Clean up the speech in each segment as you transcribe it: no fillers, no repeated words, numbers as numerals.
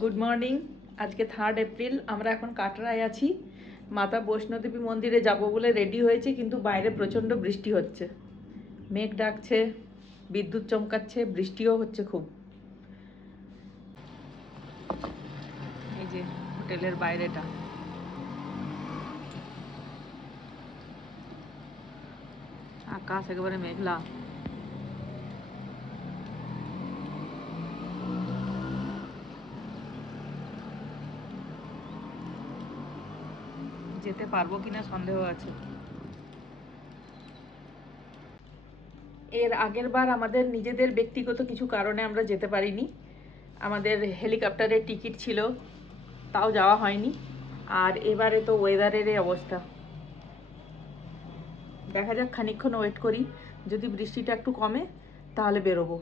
Good morning. আজকে 3 April. আমরা এখন কাটরায় আছি। মাতা বৈষ্ণোদেবী মন্দিরে যাব বলে রেডি হয়েছে, কিন্তু বাইরে প্রচণ্ড বৃষ্টি হচ্ছে। মেঘ ডাকছে, বিদ্যুৎ চমকাচ্ছে, বৃষ্টিও হচ্ছে খুব। এই যে হোটেলের বাইরেটা, আকাশ একেবারে মেঘলা। যেতে পারবো কিনা সন্দেহ আছে। এর আগের বার আমাদের নিজেদের ব্যক্তিগত কিছু কারণে আমরা যেতে পারিনি। আমাদের হেলিকপ্টারের টিকিট ছিল, তাও যাওয়া হয়নি। আর এবারে তো ওয়েদারের এই অবস্থা, দেখা যাক, খানিকক্ষণ ওয়েট করি। যদি বৃষ্টিটা একটু কমে তাহলে বেরোবো।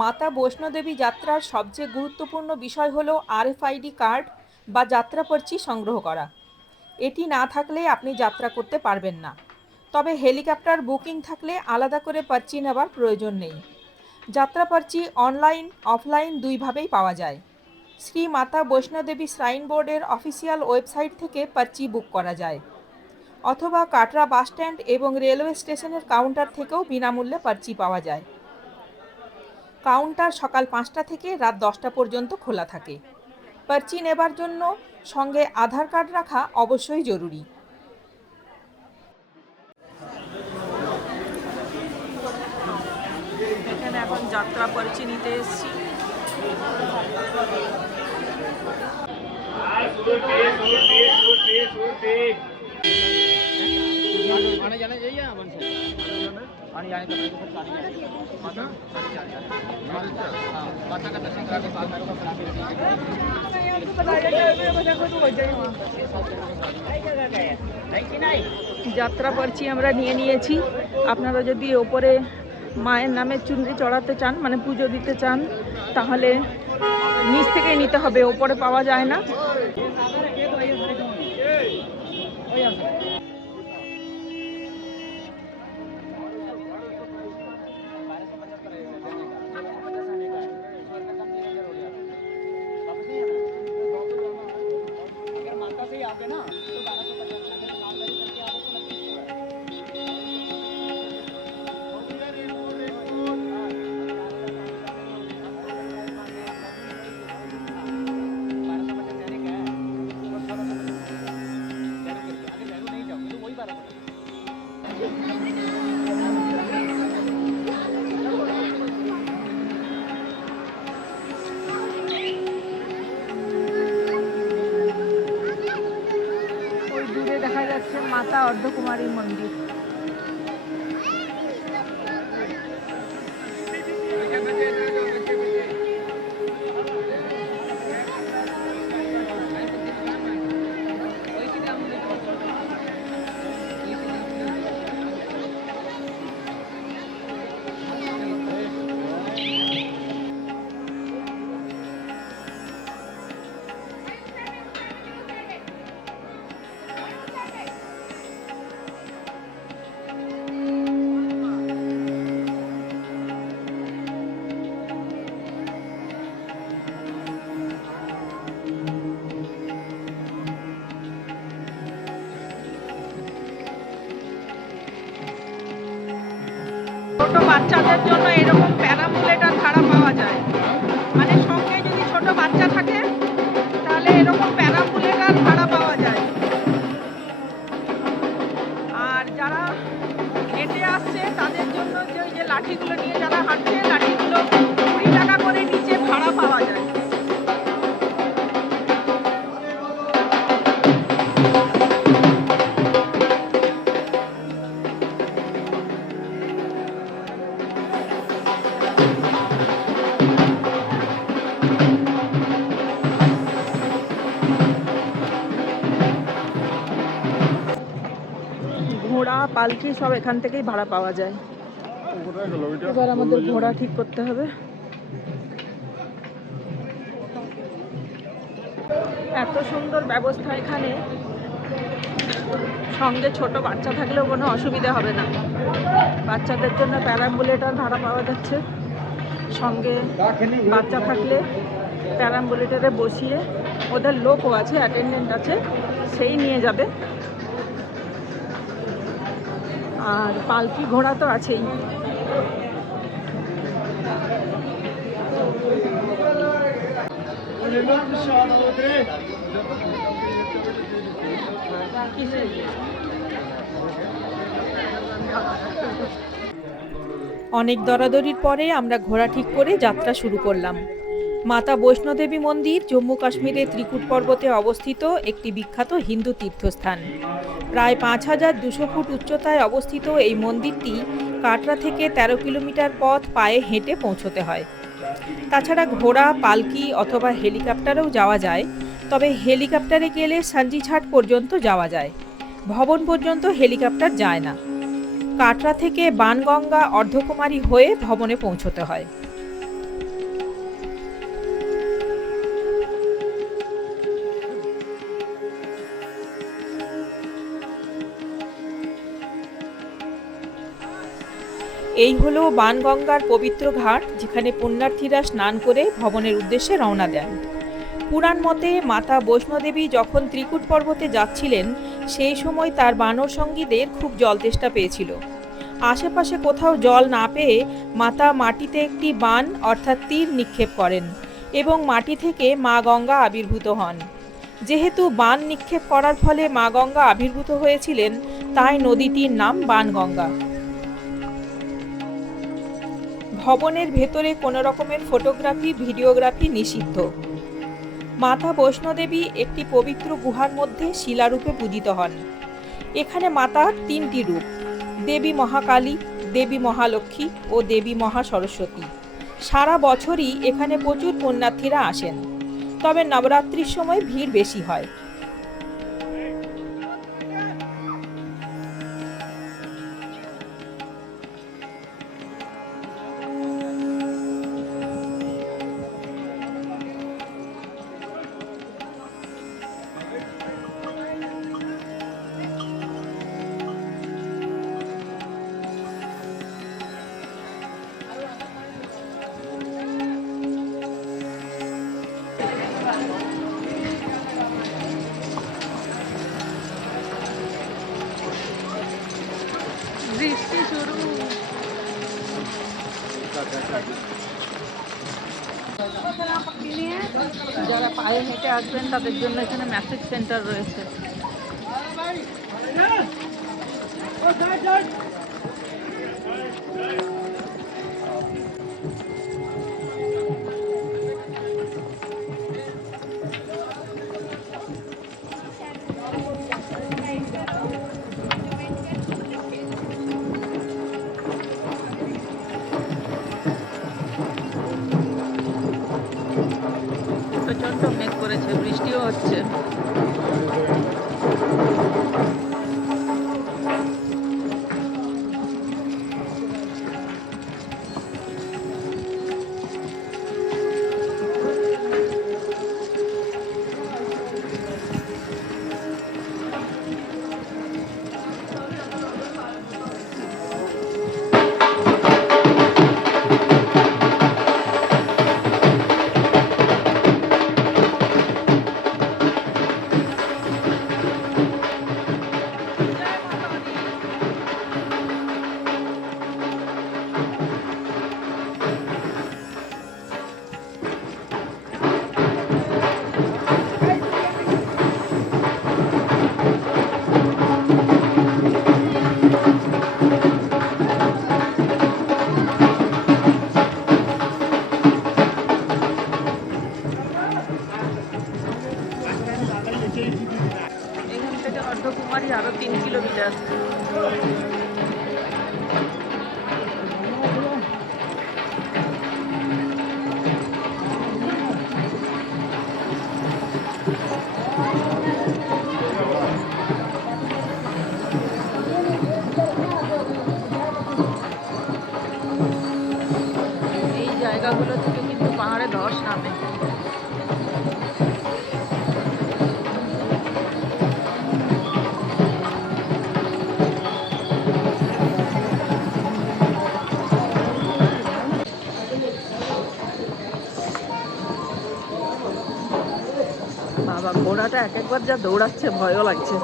মাতা বৈষ্ণোদেবী যাত্রার সবচেয়ে গুরুত্বপূর্ণ বিষয় হলো RFID কার্ড বা যাত্রাপর্চি সংগ্রহ করা। এটি না থাকলে আপনি যাত্রা করতে পারবেন না। তবে হেলিকপ্টার বুকিং থাকলে আলাদা করে পার্চি নেওয়ার প্রয়োজন নেই। যাত্রাপর্চি অনলাইন অফলাইন দুইভাবেই পাওয়া যায়। শ্রী মাতা বৈষ্ণোদেবী শ্রাইন বোর্ডের অফিসিয়াল ওয়েবসাইট থেকে পার্চি বুক করা যায়, অথবা কাটরা বাসস্ট্যান্ড এবং রেলওয়ে স্টেশনের কাউন্টার থেকেও বিনামূল্যে পার্চি পাওয়া যায়। কাউন্টার সকাল 5টা থেকে রাত 10টা পর্যন্ত খোলা থাকে। পার্চি নেবার জন্য সঙ্গে আধার কার্ড রাখা অবশ্যই জরুরি। এখানে এখন যাত্রা পার্চি নিতে এসেছি। आने जाने चाहिए अपन से आने जाने का मेरे को सब आने जाने माता हां माता का दर्शन करा के बाद मेरे को करा के हमको बताया जाए मेरे बच्चा को तो हो जाए वहां कई जगह गए नहीं नहीं যাত্রা পার্চি আমরা নিয়ে নিয়েছি। আপনারা যদি উপরে মায়ের নামে চুনরি চড়াতে চান, মানে পুজো দিতে চান, তাহলে নিচ থেকে নিতে হবে, উপরে পাওয়া যায় না। দেখা যাচ্ছে মাতা অর্ধকুমারী মন্দির। ছোট বাচ্চাদের জন্য এরকম প্যারামুলেটার ভাড়া পাওয়া যায়, মানে সঙ্গে যদি ছোট বাচ্চা থাকে তাহলে এরকম প্যারামুলেটার ভাড়া পাওয়া যায়। আর যারা হেঁটে আসছে তাদের জন্য যে লাঠিগুলো নিয়ে যারা হাঁটছে, লাঠিগুলো 20 টাকা করে নিচে ভাড়া পাওয়া যায়। ঘোড়া পালকি সব এখান থেকেই ভাড়া পাওয়া যায়। এবার আমাদের ঘোড়া ঠিক করতে হবে। এত সুন্দর ব্যবস্থা এখানে, সঙ্গে ছোট বাচ্চা থাকলেও কোনো অসুবিধা হবে না। বাচ্চাদের জন্য প্যারাম্বুলেটর ভাড়া পাওয়া যাচ্ছে। সঙ্গে বাচ্চা থাকলে প্যারাম্বুলেটরে বসিয়ে, ওদের লোকও আছে, অ্যাটেন্ডেন্ট আছে, সেই নিয়ে যাবে। আর পালকি ঘোড়া তো আছেই। অনেক দরাদরির পরে আমরা ঘোড়া ঠিক করে যাত্রা শুরু করলাম। মাতা বৈষ্ণোদেবী মন্দির জম্মু কাশ্মীরের ত্রিকুট পর্বতে অবস্থিত একটি বিখ্যাত হিন্দু তীর্থস্থান। প্রায় 5200 ফুট উচ্চতায় অবস্থিত এই মন্দিরটি কাটরা থেকে 13 কিলোমিটার পথ পায়ে হেঁটে পৌঁছতে হয়। তাছাড়া ঘোড়া, পালকি অথবা হেলিকপ্টারেও যাওয়া যায়, তবে হেলিকপ্টারে গেলে সাঞ্জিছাট পর্যন্ত যাওয়া যায়, ভবন পর্যন্ত হেলিকপ্টার যায় না। কাটরা থেকে বানগঙ্গা অর্ধকুমারী হয়ে ভবনে পৌঁছতে হয়। এই হলো বানগঙ্গার পবিত্র ঘাট, যেখানে পুণ্যার্থীরা স্নান করে ভবনের উদ্দেশ্যে রওনা দেন। পুরাণ মতে মাতা বৈষ্ণোদেবী যখন ত্রিকুট পর্বতে যাচ্ছিলেন, সেই সময় তার বানর সঙ্গীদের খুব জল তেষ্টা পেয়েছিল। আশেপাশে কোথাও জল না পেয়ে মাতা মাটিতে একটি বান অর্থাৎ তীর নিক্ষেপ করেন এবং মাটি থেকে মা গঙ্গা আবির্ভূত হন। যেহেতু বান নিক্ষেপ করার ফলে মা গঙ্গা আবির্ভূত হয়েছিলেন, তাই নদীটির নাম বানগঙ্গা। ভবনের ভেতরে কোনো রকমের ফটোগ্রাফি, ভিডিওগ্রাফি নিষিদ্ধ। মাতা বৈষ্ণোদেবী একটি পবিত্র গুহার মধ্যে শিলারূপে পূজিত হন। এখানে মাতার 3টি রূপ: দেবী মহাকালী, দেবী মহালক্ষ্মী ও দেবী মহাসরস্বতী। সারা বছরই এখানে প্রচুর পুণ্যার্থীরা আসেন, তবে নবরাত্রির সময় ভিড় বেশি হয়। বৃষ্টি শুরু। যারা পায়ে হেঁটে আসবেন তাদের জন্য এখানে ম্যাসেজ সেন্টার রয়েছে। প্রচন্ড মেঘ করেছে, বৃষ্টিও হচ্ছে। এখান থেকে অর্ধকুমারী আরো 3 কিলোমিটার। এই জায়গাগুলো থেকে কিন্তু পাহাড়ে ধস নামে। ঘোড়াটা এক একবার যা দৌড়াচ্ছে ভয়ও লাগছে।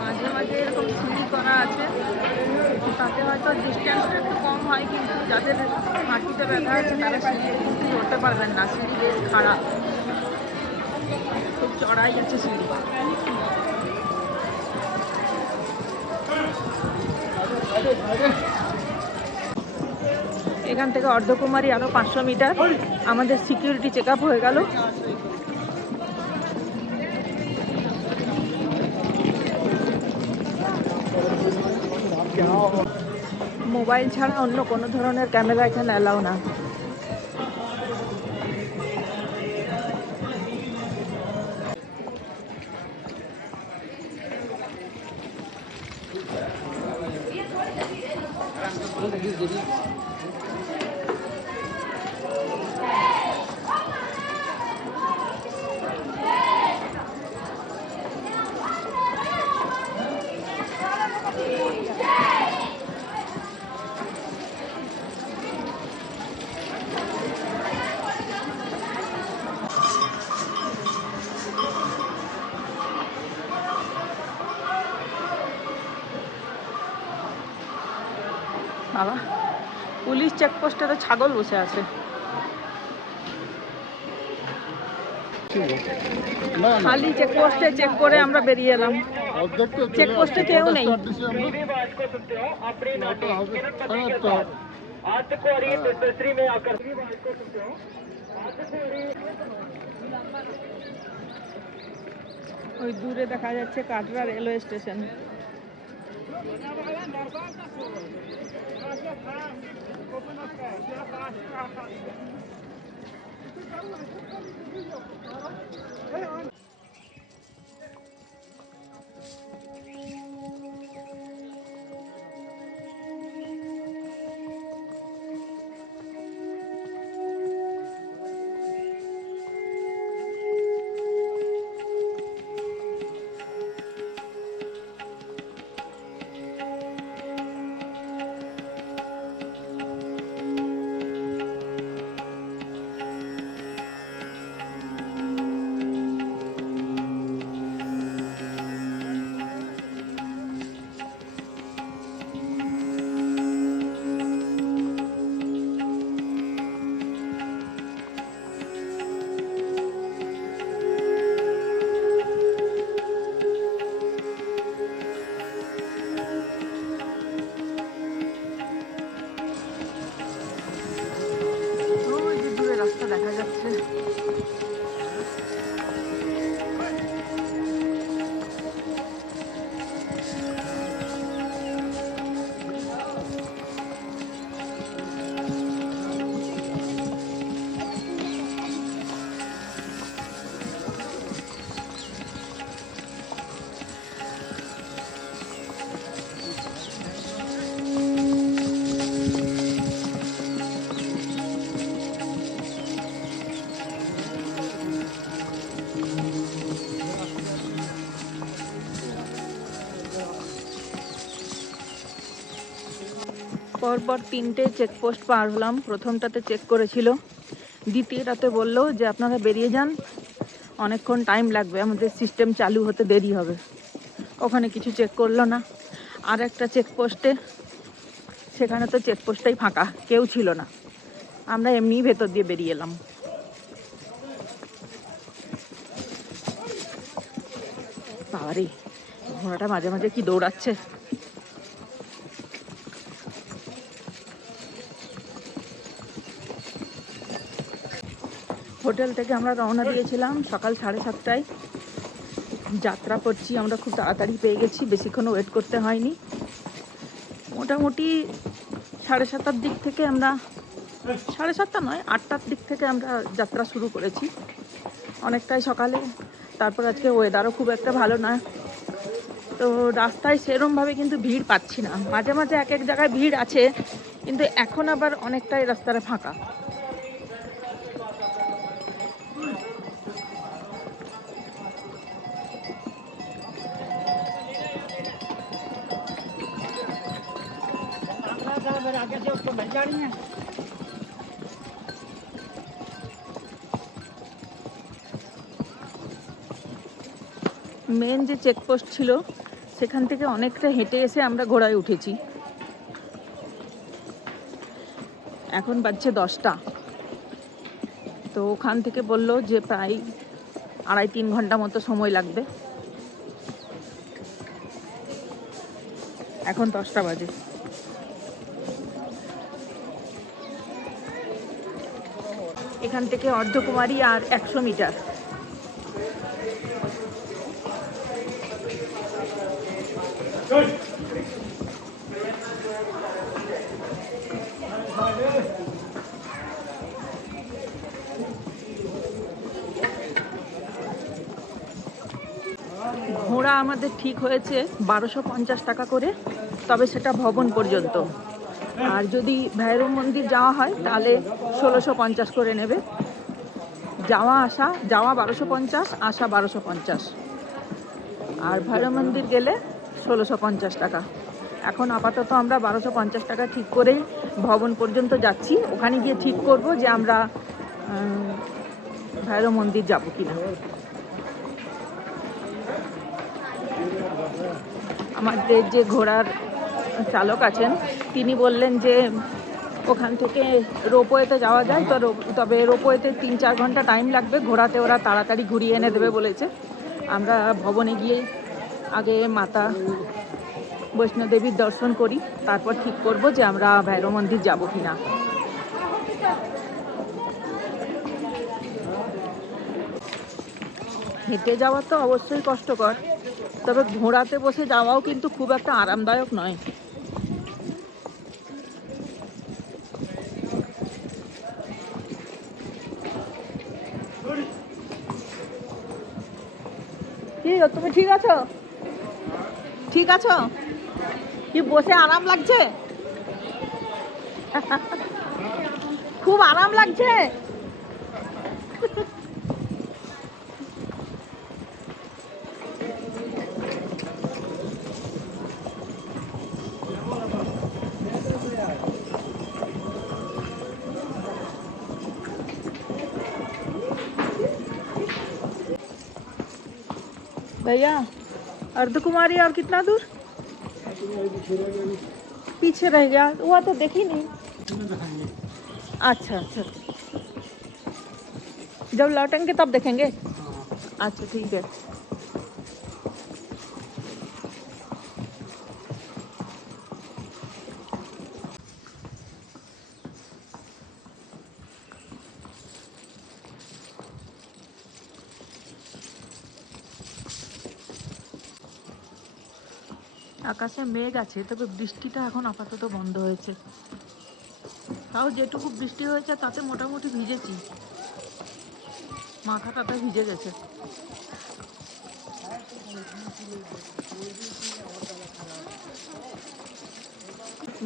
মাঝে মাঝে এরকম সিঁড়ি করা আছে, তাতে হয়তো ডিস্টেন্সটা একটু কম হয়, কিন্তু যাদের হাঁটুতে ব্যথা আছে তারা সিঁড়ি কিন্তু চড়তে পারবেন না। সিঁড়ি বেশ খারাপ, খুব চড়াই আছে সিঁড়ি। এখান থেকে অর্ধকুমারী আরো 500 মিটার। আমাদের সিকিউরিটি চেক আপ হয়ে গেল। মোবাইল ছাড়া অন্য কোনো ধরনের ক্যামেরা এখানে অ্যালাউ না। বাবা, পুলিশ চেকপোস্টে তো ছাগল বসে আছে। খালি চেকপোস্টে চেক করে আমরা বেরিয়ে এলাম। চেকপোস্টে কেউ নেই। ওই দূরে দেখা যাচ্ছে কাটরা রেলওয়ে স্টেশন। রাস্তা দেখা যাচ্ছে। পরপর 3টে চেকপোস্ট পার হলাম। প্রথমটাতে চেক করেছিল, দ্বিতীয়টাতে বললো যে আপনারা বেরিয়ে যান, অনেকক্ষণ টাইম লাগবে, আমাদের সিস্টেম চালু হতে দেরি হবে। ওখানে কিছু চেক করলো না। আর একটা চেকপোস্টে, সেখানে তো চেকপোস্টটাই ফাঁকা, কেউ ছিল না। আমরা এমনিই ভেতর দিয়ে বেরিয়ে এলাম। বাবারে, ঘোড়াটা মাঝে মাঝে কি দৌড়াচ্ছে। হোটেল থেকে আমরা রওনা দিয়েছিলাম সকাল 7:30টায়। যাত্রাপর্চি আমরা খুব তাড়াতাড়ি পেয়ে গেছি, বেশিক্ষণ ওয়েট করতে হয়নি। মোটামুটি 7:30টার দিক থেকে আমরা, 7:30টা নয়, 8টার দিক থেকে আমরা যাত্রা শুরু করেছি, অনেকটাই সকালে। তারপর আজকে ওয়েদারও খুব একটা ভালো না, তো রাস্তায় সেরমভাবে কিন্তু ভিড় পাচ্ছি না। মাঝে মাঝে এক এক জায়গায় ভিড় আছে, কিন্তু এখন আবার অনেকটাই রাস্তাটা ফাঁকা। মেন যে চেকপোস্ট ছিল সেখান থেকে অনেকটা হেঁটে এসে আমরা ঘোড়ায় উঠেছি। এখন বাজছে 10টা, তো ওখান থেকে বললো যে প্রায় 2.5-3 ঘন্টা মতো সময় লাগবে। এখন 10টা বাজে। এখান থেকে অর্ধকুমারী আর 100 মিটার। ঘোড়া আমাদের ঠিক হয়েছে 1250 টাকা করে, তবে সেটা ভবন পর্যন্ত। আর যদি ভৈরব মন্দির যাওয়া হয় তাহলে 1650 করে নেবে। যাওয়া 1250, আসা 1250। আর ভৈরব মন্দির গেলে 1650 টাকা। এখন আপাতত আমরা 1250 টাকা ঠিক করেই ভবন পর্যন্ত যাচ্ছি। ওখানে গিয়ে ঠিক করব যে আমরা ভৈরব মন্দির যাব কিনা। আমাদের যে ঘোড়ার চালক আছেন তিনি বললেন যে ওখান থেকে রোপওয়েতে যাওয়া যায়, তো তবে রোপওয়েতে 3-4 ঘন্টা টাইম লাগবে, ঘোড়াতে ওরা তাড়াতাড়ি ঘুরিয়ে এনে দেবে বলেছে। আমরা ভবনে গিয়ে আগে মাতা বৈষ্ণোদেবীর দর্শন করি, তারপর ঠিক করব যে আমরা ভৈরব মন্দির যাব কিনা। হেঁটে যাওয়া তো অবশ্যই কষ্টকর, তবে ঘোড়াতে বসে যাওয়াও কিন্তু খুব একটা আরামদায়ক নয়। কি তুমি ঠিক আছো? ঠিক আছো? কি বসে আরাম লাগছে? খুব আরাম লাগছে। भैया अर्धकुमारी और कितना दूर पीछे रह गया? हुआ तो देखी नहीं। अच्छा अच्छा, जब लौटेंगे तब देखेंगे। अच्छा ठीक है। আকাশে মেঘ আছে, তবে বৃষ্টিটা এখন আপাতত বন্ধ হয়েছে। তাও যেটুকু বৃষ্টি হয়েছে তাতে মোটামুটি ভিজেছি, মাথা টাথা ভিজে গেছে।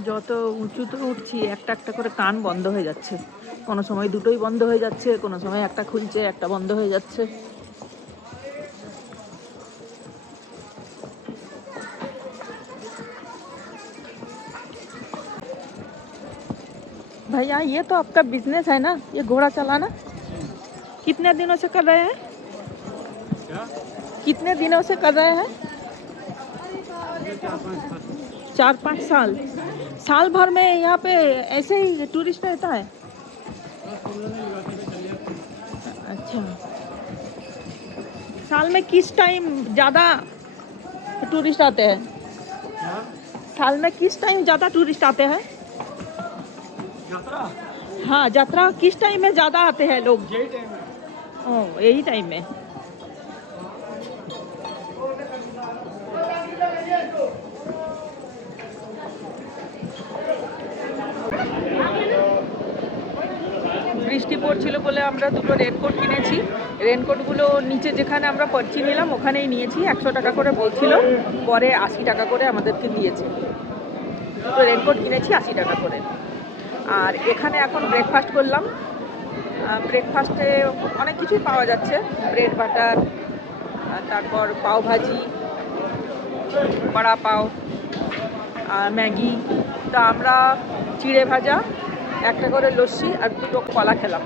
যত উঁচুতে উঠছি একটা একটা করে কান বন্ধ হয়ে যাচ্ছে, কোনো সময় দুটোই বন্ধ হয়ে যাচ্ছে, কোনো সময় একটা খুলছে একটা বন্ধ হয়ে যাচ্ছে। भैया ये तो आपका बिजनेस है ना, ये घोड़ा चलाना? कितने दिनों से कर रहे हैं? क्या? कितने दिनों से कर रहे हैं? 4-5 साल। साल भर में यहाँ पे ऐसे ही टूरिस्ट रहता है? अच्छा, साल में किस टाइम ज़्यादा टूरिस्ट आते हैं? साल में किस टाइम ज़्यादा टूरिस्ट आते हैं? हाँ, यात्रा किस टाइम में ज़्यादा आते हैं लोग? यही टाइम में। ओह, यही टाइम में। পড়ছিল বলে আমরা দুটো রেনকোট কিনেছি। রেনকোটগুলো নিচে যেখানে আমরা পরচি নিলাম ওখানেই নিয়েছি। 100 টাকা করে বলছিল, পরে 80 টাকা করে আমাদেরকে দিয়েছে। দুটো রেনকোট কিনেছি 80 টাকা করে। আর এখানে এখন ব্রেকফাস্ট করলাম। ব্রেকফাস্টে অনেক কিছুই পাওয়া যাচ্ছে, ব্রেড বাটার, তারপর পাওভাজি, বড়া পাও, ম্যাগি। তা আমরা চিড়ে ভাজা, একটা করে লস্যি আর দুটো কলা খেলাম।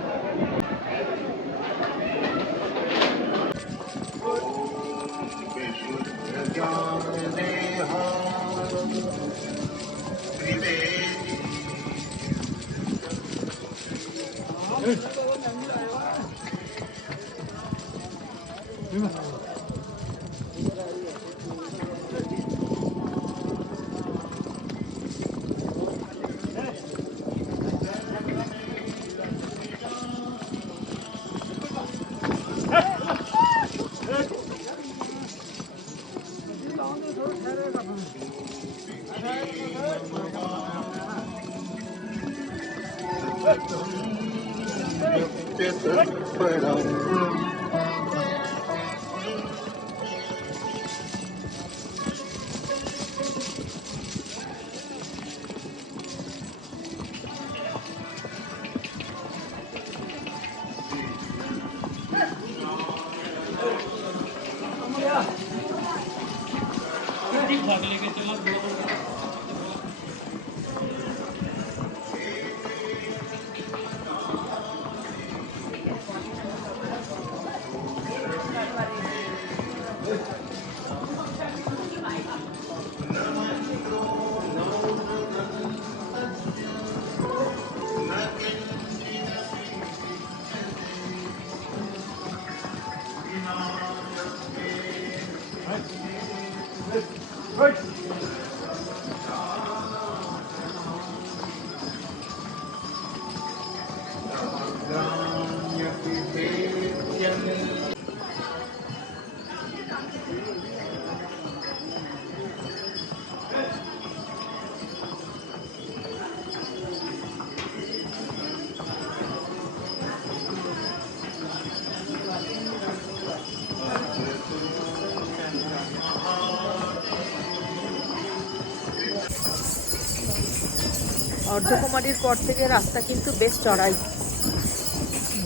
অর্ধকুমারীর পর থেকে রাস্তা কিন্তু বেশ চড়াই।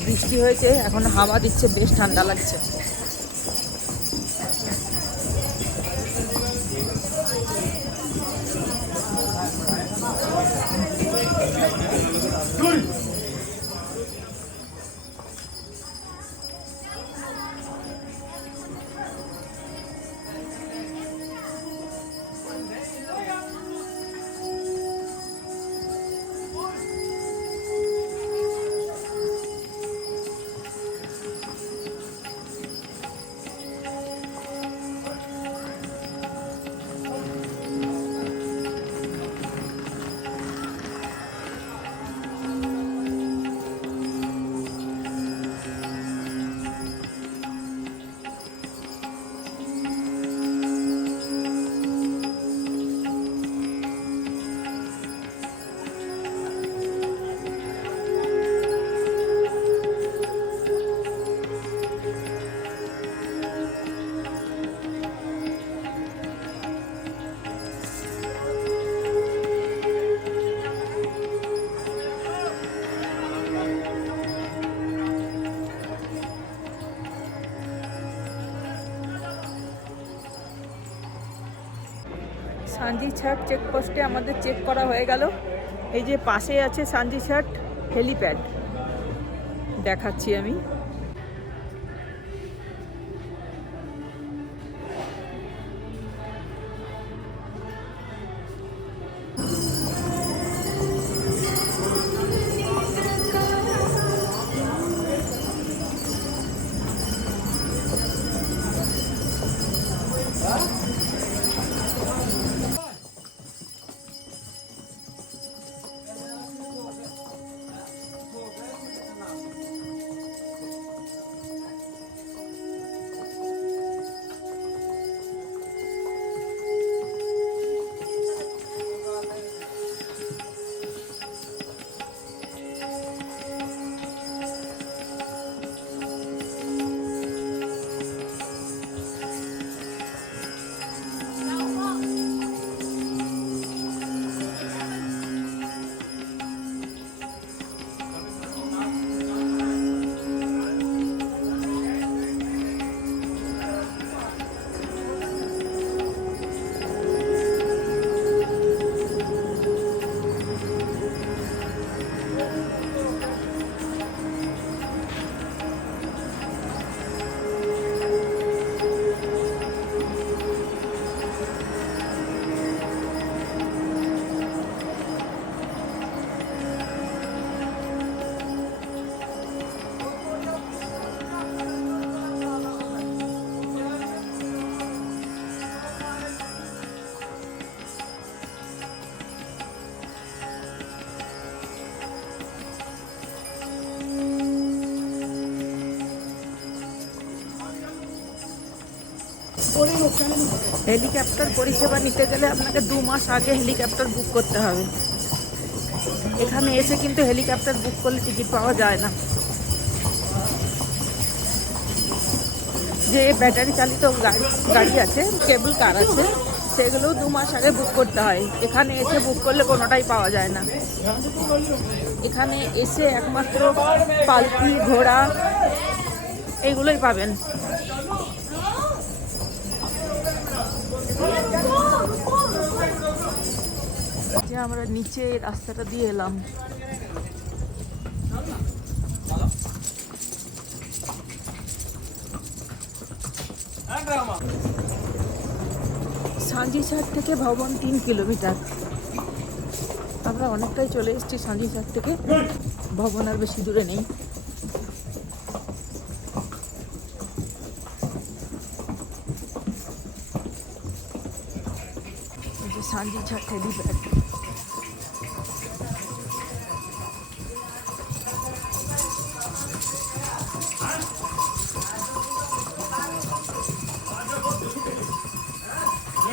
বৃষ্টি হয়েছে, এখন হাওয়া দিচ্ছে, বেশ ঠান্ডা লাগছে। সাঞ্জিছাট চেকপোস্টে আমাদের চেক করা হয়ে গেল। এই যে পাশে আছে সাঞ্জিছাট হেলিপ্যাড, দেখাচ্ছি আমি। হেলিকপ্টার পরিষেবা নিতে গেলে আপনাকে 2 মাস আগে হেলিকপ্টার বুক করতে হবে। এখানে এসে কিন্তু হেলিকপ্টার বুক করলে টিকিট পাওয়া যায় না। যে ব্যাটারি চালিত গাড়ি আছে, কেবল কার আছে, সেগুলোও 2 মাস আগে বুক করতে হয়। এখানে এসে বুক করলে কোনোটাই পাওয়া যায় না। এখানে এসে একমাত্র পালকি, ঘোড়া এইগুলোই পাবেন। যে আমরা নিচে রাস্তাটা দিয়ে এলাম। সাঁজিছাট থেকে ভবন 3 কিলোমিটার। আমরা অনেকটাই চলে এসেছি সাঁজিছাট থেকে। ভবন আর বেশি দূরে নেই। সাঁজিছাট হেলিপ্যাড।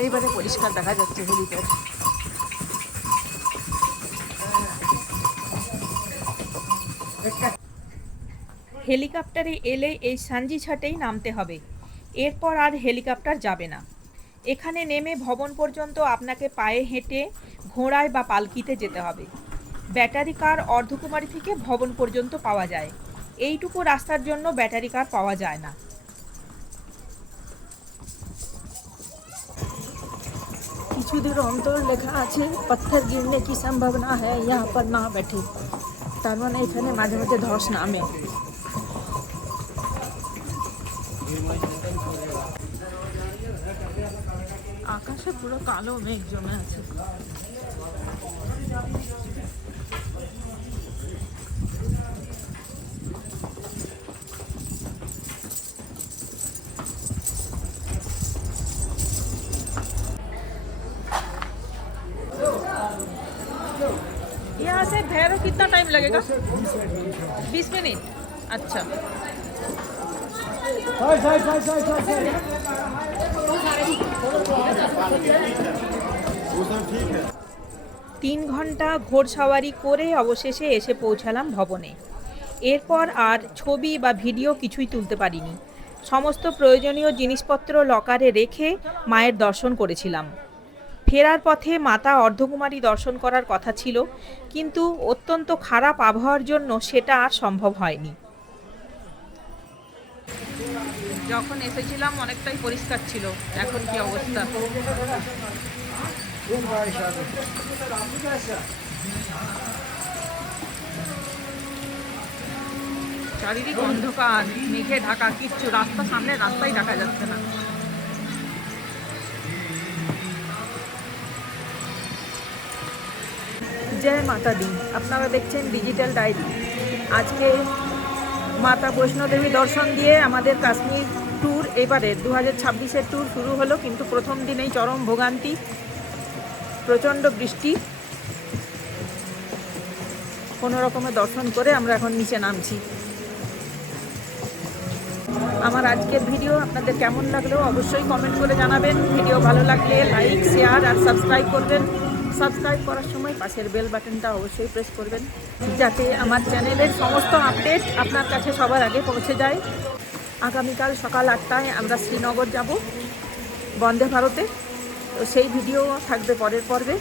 এইবারে পরিষ্কার দেখা যাচ্ছে হেলিপ্যাড। হেলিকপ্টারে এলে এই সাঁজিছাটেই নামতে হবে। এরপর আর হেলিকপ্টার যাবে না। এখানে নেমে ভবন পর্যন্ত আপনাকে পায়ে হেঁটে, ঘোড়ায় বা পালকিতে যেতে হবে। ব্যাটারি কার অর্ধকুমারী থেকে ভবন পর্যন্ত পাওয়া যায়। এইটুকু রাস্তার জন্য ব্যাটারি কার পাওয়া যায় না। কিছু দূর অন্তর লেখা আছে পাথর গিরনে কি সম্ভাবনা হ্যায় ইহাঁ পর না बैठे। তার মানে এখানে মাঝে মাঝে ধস নামে। আকাশে পুরো কালো মেঘ জমে আছে। यहाँ से भैरव कितना टाइम लगेगा? 20 मिनट। अच्छा। 3 ঘন্টা ঘোড়সাওয়ারি করে অবশেষে এসে পৌঁছালাম ভবনে। এরপর আর ছবি বা ভিডিও কিছুই তুলতে পারিনি। সমস্ত প্রয়োজনীয় জিনিসপত্র লকারে রেখে মায়ের দর্শন করেছিলাম। ফেরার পথে মাতা অর্ধকুমারী দর্শন করার কথা ছিল, কিন্তু অত্যন্ত খারাপ আবহাওয়ার জন্য সেটা আর সম্ভব হয়নি। যখন এসেছিলাম অনেকটাই পরিষ্কার ছিল, এখন কি অবস্থা। চারিদিক অন্ধকার, মেঘে ঢাকা, কিচ্ছু রাস্তা, সামনে রাস্তাই দেখা যাচ্ছে না। জয় মাতা দি। আপনারা দেখছেন ডিজিটাল ডায়েরি। আজকে মাতা বৈষ্ণোদেবী দর্শন দিয়ে আমাদের কাশ্মীর ট্যুর, এবারে 2026-এর ট্যুর শুরু হলো। কিন্তু প্রথম দিনেই চরম ভোগান্তি, প্রচণ্ড বৃষ্টি। কোনো রকমে দর্শন করে আমরা এখন নিচে নামছি। আমার আজকের ভিডিও আপনাদের কেমন লাগলো অবশ্যই কমেন্ট করে জানাবেন। ভিডিও ভালো লাগলে লাইক, শেয়ার আর সাবস্ক্রাইব করবেন। সাবস্ক্রাইব করার সময় পাশের বেল বাটনটা অবশ্যই প্রেস করবেন, যাতে আমার চ্যানেলের সমস্ত আপডেট আপনার কাছে সবার আগে পৌঁছে যায়। আগামীকাল সকাল 8টায় আমরা শ্রীনগর যাব বন্দে ভারতে। তো সেই ভিডিও থাকবে পরের পর্বে।